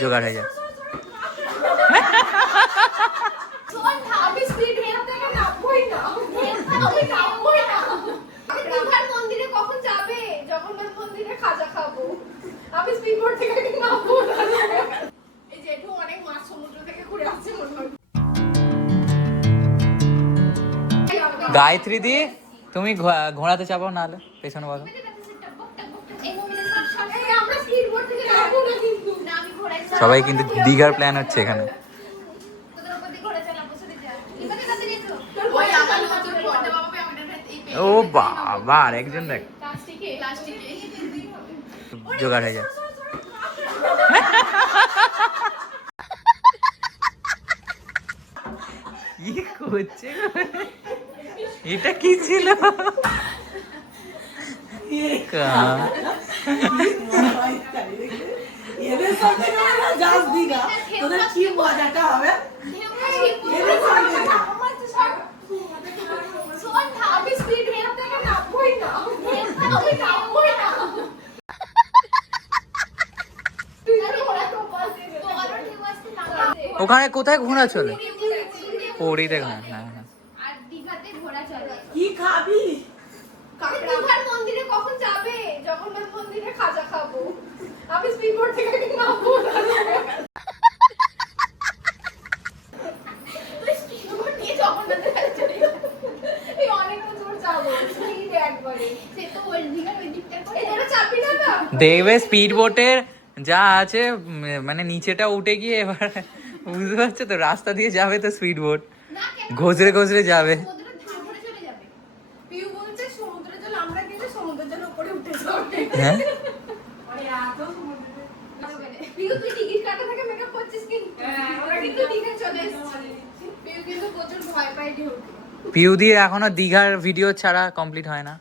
জোগাড় হয়ে যায়। মন্দিরে কখন যাবে? জগন্নাথ মন্দিরে খাজা খাবো। আমি স্পিডবোট থেকে নামবো না। এই যে একটু অনেক মাছ সমুদ্র থেকে ঘুরে আসছে মনে হয়। গায়ত্রী দি, তুমি ঘোড়াতে চাপো, নাহলে পেছনে বলো। সবাই কিন্তু দীঘার প্ল্যান হচ্ছে এখানে। ও বাবা, আর একজন দেখ জোগাড় হয়ে যায়। কি করছে? এটা কি ছিল? ওখানে কোথায় ঘোড়া চলে? পুরীতে ঘোড়া। হ্যাঁ হ্যাঁ। আর দীঘাতে ঘোড়া চলে। কি খাবি? দীঘার মন্দিরে কখন যাবে? জগন্নাথ মন্দিরে খাজা খাবো। আমি স্পিডবোট থেকে নামবো না। তুই স্পিডবোট নিয়ে জগন্নাথের কাছে চলে যা। এই অনেকটা দূর যাবো। স্পিডে একবারে। সে তো ওই দীঘার ওই দিকটা করে। এই তোরা চাপবি না না? দেখবে স্পিড বোটের যা আছে, মানে নিচেটা উঠে গিয়ে এবার বুঝতে পারছো তো, রাস্তা দিয়ে যাবে তো স্পিড বোট ঘষরে ঘষরে যাবে। পিউ বলছে সমুদ্রের জল, আমরা কিন্তু সমুদ্রের জল উপরে উঠে যাবে। হ্যাঁ, পিউ তুই টিকিট কাটা থেকে মেকআপ করছিস কিন্তু। আমরা কিন্তু দীঘা চলে এসেছি। পিউ কিন্তু প্রচুর ভয় পায় ঢুকতে। পিউদির এখনো দীঘার ভিডিও ছাড়া কমপ্লিট হয় না,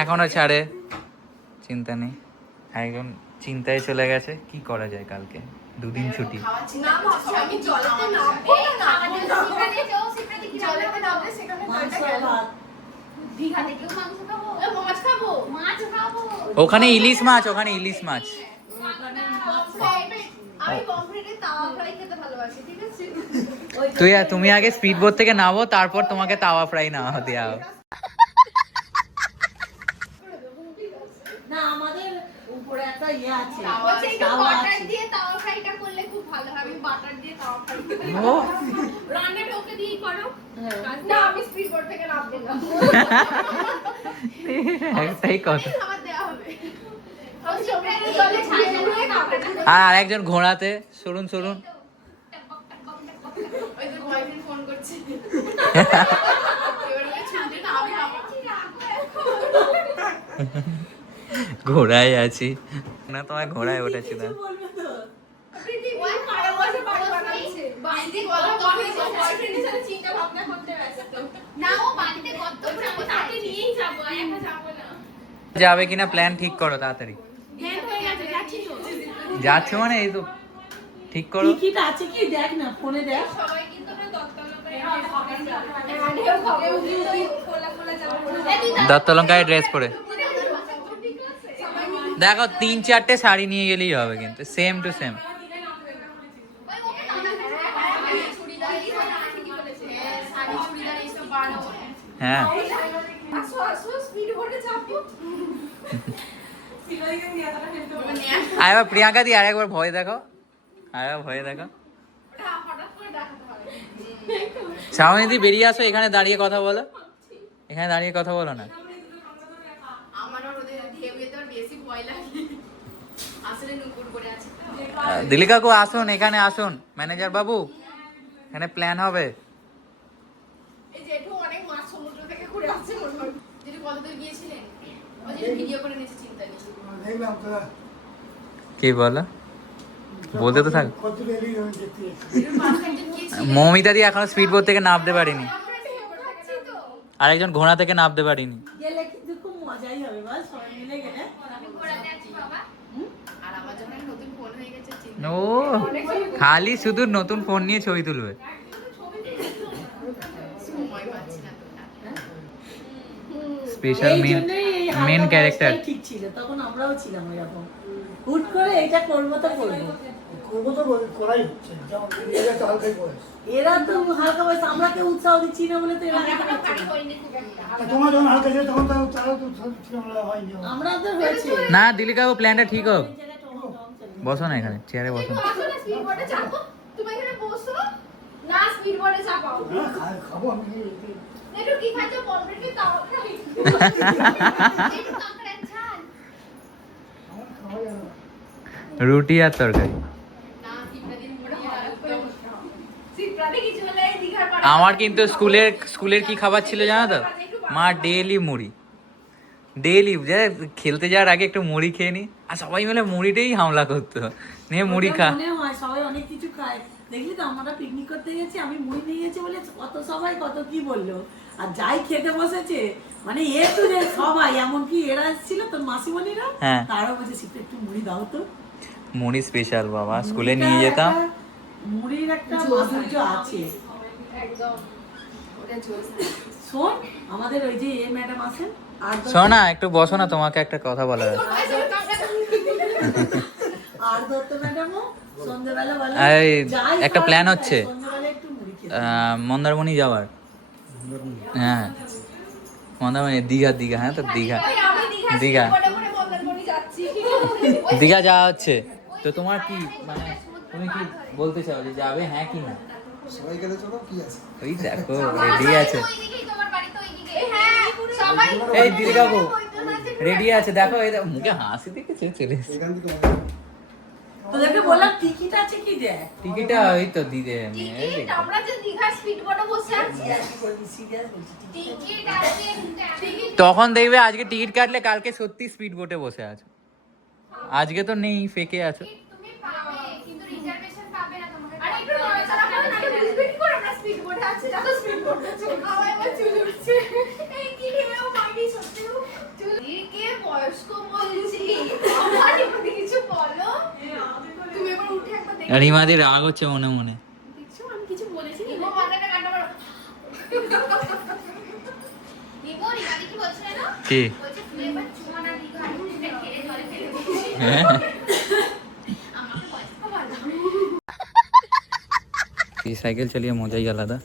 এখনো ছাড়ে। চিন্তা নেই, একজন চিন্তায় চলে গেছে কি করা যায়, কালকে দুদিন ছুটি। না ভাবছি আমি জলেতে নামবো না, সেখানে যাও, সেখানে কি জলেতে নামলে সেখানে জলটা গেল। দীঘা থেকেও মাংস খাবো, মাছ খাবো, মাছ খাবো। ওখানে ইলিশ মাছ, ওখানে ইলিশ মাছ। আমি পমফ্রেটের তাওয়া ফ্রাই খেতে ভালোবাসি, ঠিক আছে? তুমি আগে স্পিড বোট থেকে নামো, তারপর তোমাকে তাওয়া ফ্রাই না দেওয়া হবে। না, আমাদের উপরে একটা ইয়ে আছে। বলছে একটু বাটার দিয়ে তাওয়া ফ্রাইটা করলে খুব ভালো হবে। আমি বাটার দিয়ে তাওয়া ফ্রাই খেতে ও রান্নাটা ওকে দিয়েই করো। না, আমি স্পিড বোট থেকে নামবো না। একটাই কথা। খাবার দেওয়া হবে। আমি সমুদ্রের জলে ছাইলে নিয়ে খাবো। আর একজন ঘোড়াতে, সরুন সরুন। ওই যে বয়ফ্রেন্ড ফোন করছে। এবার ওই ছুটে না আমি ঘোড়ায় আছি না, তোমার ঘোড়ায় উঠেছি না। বলবে তো। প্রীতি ওই মারা বসে বাড়ি বানাচ্ছে। বাড়িতে কত কথা বয়ফ্রেন্ডের সাথে চিন্তা ভাবনা করতে ব্যস্ত। না, ও বাড়িতে কত আমি তাকে নিয়েই যাব, একা যাব না। যাবে কিনা প্ল্যান ঠিক করো তাড়াতাড়ি। হ্যাঁ, হয়ে গেছে, যাচ্ছি তো। যাচ্ছে মানে এই তো ঠিক করো। টিকিট আছে কি দেখ না, ফোনে দেখ। সবাই কিন্তু না দত্তলঙ্কায় খোলা খোলা জামা। দত্তলঙ্কায় ড্রেস পরে দেখো, 3-4টে শাড়ি নিয়ে গেলেই হবে, কিন্তু সেম টু সেম। হ্যাঁ, আরেকবার প্রিয়াঙ্কা দি আরেকবার ভয় দেখো, আরেকবার ভয় দেখো। শ্রাবণী দি বেরিয়ে আসো, এখানে দাঁড়িয়ে কথা বলো, এখানে দাঁড়িয়ে কথা বলো না। দিলি কাকু আসুন, এখানে আসুন, ম্যানেজার বাবু, এখানে প্ল্যান হবে। এই যে একটু অনেক মাছ সমুদ্র থেকে ঘুরে আসছে মনে হয়। যেটা কতদূর গিয়েছিলেন, ওই যে ভিডিও করে নিয়েছে, চিন্তা নেই। দেখলাম তো কি বলো, বলতে তো থাক। কত রেলি হয়ে যেতে যেটা পাশে একজন গিয়েছিল। মৌমিতা দি এখনো স্পিড বোট থেকে নামতে পারিনি, আমরা এটা হেঁটে থাকছি তো। আরেকজন ঘোড়া থেকে নামতে পারিনি। গেলে কিন্তু খুব মজাই হবে, বল সবাই মিলে গেলে। আমি ঘোরাতে আছি বাবা। আর আমার জন্য নতুন ফোন হয়ে গেছে, চিন্তা ও খালি শুধু নতুন ফোন নিয়ে ছবি তুলবে। সময় পাচ্ছি না তো না। স্পেশাল এই মেন জন্যই এই মেন হালকা ক্যারেক্টার। বয়সটাই ঠিক ছিল, তখন আমরাও ছিলাম ওইরকম। হুট করে এটা করবো তো করবো। করবো তো করাই হচ্ছে, যেমন এরা তো হালকাই বয়স। এরা তো হালকা বয়স, আমরা কেউ উৎসাহ দিচ্ছি না বলে তো এরা হালকা এখনো পাচ্ছে পানি না। হয়নি খুব একটা। তা তোমার যখন হালকা ছিল তখন তো তারাও তো ছিলামলা হয়নি। আমরা তো হয়েছে। না দিলি কাকু প্ল্যানটা ঠিক হোক। বসো না এখানে, চেয়ারে বসো। তুমি বসো না, স্পিড বোর্ডে চাপো। তুমি এখানে বসো না, স্পিড বোর্ডে চাপাও। হ্যাঁ খাবো আমি। একটু কি খাচ্ছো? পমফ্রেট খাও না? একটু কাঁকড়ার ঝাল। আমার খাওয়া যাবে না। রুটি আর তরকারি। না, সিপ্রাদির মুড়ি আর একদম। সিপ্রাদি কিছু হলে এই দীঘার পাড়ে। আমার কিন্তু স্কুলের কি খাবার ছিল জানো তো? মা ডেইলি মুড়ি, ডেইলি খেলতে যাওয়ার আগে একটু মুড়ি খেয়ে নি, আর সবাই মিলে মুড়িটাই হামলা করতো, নিয়ে মুড়ি খা। মনে হয় সবাই অনেক কিছু খায়, দেখলি তো আমরা পিকনিক করতে গেছি, আমি মুড়ি নিয়ে গেছি বলে কত সবাই কত কি বললো, আর যাই খেতে বসেছে মানে এ তো যে সবাই, এমনকি এরা এসেছিল তোর মাসিমণিরা, হ্যাঁ। তারাও বলছে শিখতে একটু মুড়ি দাও তো। মুড়ি স্পেশাল বাবা, স্কুলে নিয়ে যেতাম। মুড়ির একটা মাধুর্য আছে। একদম। ওটা জোস। শোন, আমাদের ওই যে এ ম্যাডাম আছেন, আর শোনা একটু বসো না, তোমাকে একটা কথা বলার আছে। আর দত্ত ম্যাডামও সন্ধ্যাবেলা বলে এই যাই একটা খাওয়া প্ল্যান যায়, হচ্ছে। সন্ধ্যাবেলা একটু মুড়ি খেতে। মন্দারমণি যাওয়ার। হ্যাঁ মন্দারমণি, দীঘা, হ্যাঁ তো দীঘা, ওই আমি দীঘা দীঘা। স্পিড বোর্ডে করে মন্দারমণি যাচ্ছি। দীঘা যাওয়া হচ্ছে, তো তোমার কি মানে তুমি কি বলতে চাও যে যাবে হ্যাঁ কি না? সবাই গেলে চলো, কি আছে? ওই দেখো আমার রেডি বাড়ি আছে, তো ওইদিকেই, তোমার বাড়ি তো ওইদিকে। হ্যাঁ, সবাই এই দিদি কাকু রেডি আছে, দেখো এই দেখো, মুখে হাসি দেখেছে, চলে এসেছে। এখান থেকে তোদেরকে বললাম টিকিট আছে কি দেখ, টিকিটটা ওই তো দিদে টিকিট, আমরা যে দীঘার স্পিড বোর্ডে বসে আছি। সিরিয়াস বলছি টিকিট টিকিট আছে, টিকিট তখন দেখবে আজকে টিকিট কাটলে কালকে সত্যি স্পিড বোটে বসে আছো, আজকে তো নেই, ফেকে আছো। তুমি পাবে, কিন্তু রিজার্ভেশন পাবে না তোমাকে। আরে একটু নড়াচড়া করো না, বুঝবে কি করে আমরা স্পিড বোর্ডে আছি? দেখো স্পিড বোর্ডে চল। আমার এবার চুল উঠছে। এই কি ঢেউ মাইরি সত্যি চুল। কে বয়স্ক বলছি? আমার এমনি কিছু বলো। তুমি এবার উঠে একবার দেখো। রিমাদি রাগ হচ্ছে মনে মনে। দেখছো আমি কিছু বলেছি? ইগো মাথাটা কাটা বড়। ইগো রিমাদি কি বলছিল না? কি? বলছে তুই এবার চুমানা দীঘা উঠে খেলে জলে ফেলে দিস। হ্যাঁ আমাকে বয়স্ক বলো। এই সাইকেল চালিয়ে মজাই আলাদা।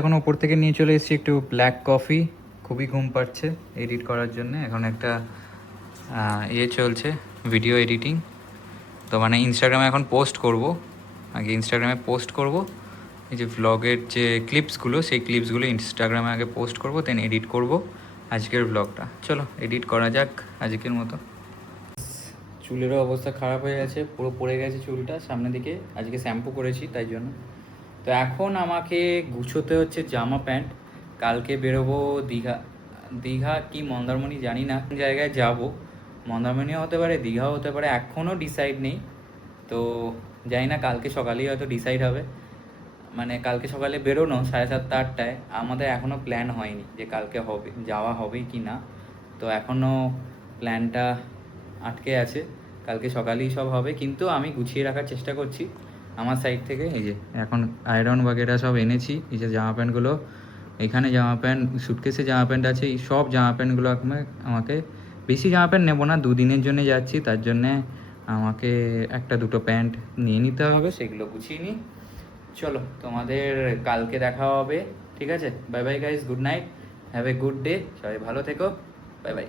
এখন উপর থেকে নিয়ে চলে এসেছি একটু ব্ল্যাক কফি, খুবই ঘুম পাচ্ছে এডিট করার জন্য। এখন একটা চলছে ভিডিও এডিটিং, তো মানে ইনস্টাগ্রামে এখন পোস্ট করব, আগে ইনস্টাগ্রামে পোস্ট করব এই যে ভ্লগের যে ক্লিপসগুলো, সেই ক্লিপসগুলো ইনস্টাগ্রামে আগে পোস্ট করব, দেন এডিট করব আজকের ভ্লগটা। চলো এডিট করা যাক আজকের মতো। চুলেরও অবস্থা খারাপ হয়ে গেছে, পুরো পড়ে গেছে চুলটা সামনের দিকে, আজকে শ্যাম্পু করেছি তাই জন্য। তো এখন আমাকে গুছোতে হচ্ছে জামা প্যান্ট, কালকে বেরোবো দীঘা কি মন্দারমণি জানি না, কোন জায়গায় যাব, মন্দারমণিও হতে পারে দীঘাও হতে পারে, এখনও ডিসাইড নেই। তো জানি না, কালকে সকালেই হয়তো ডিসাইড হবে, মানে কালকে সকালে বেরোনো 7:30 8টায়, আমাদের এখনও প্ল্যান হয়নি যে কালকে হবে যাওয়া হবে কি না, তো এখনও প্ল্যানটা আটকে আছে, কালকে সকালেই সব হবে। কিন্তু আমি গুছিয়ে রাখার চেষ্টা করছি আমার সাইড থেকে। এই যে এখন আয়রন বাগেরা সব এনেছি, এই যে জামা প্যান্টগুলো, এখানে জামা প্যান্ট, সুটকেসে জামা প্যান্ট আছে, এই সব জামা প্যান্টগুলো আমাকে বেশি জামা প্যান্ট নেবো না, 2 দিনের জন্য যাচ্ছি, তার জন্যে আমাকে 1-2 প্যান্ট নিয়ে নিতে হবে, সেগুলো গুছিয়ে নিই। চলো তোমাদের কালকে দেখা হবে, ঠিক আছে? Bye bye guys, good night, have a good day, সবাই ভালো থেকো, বাই বাই।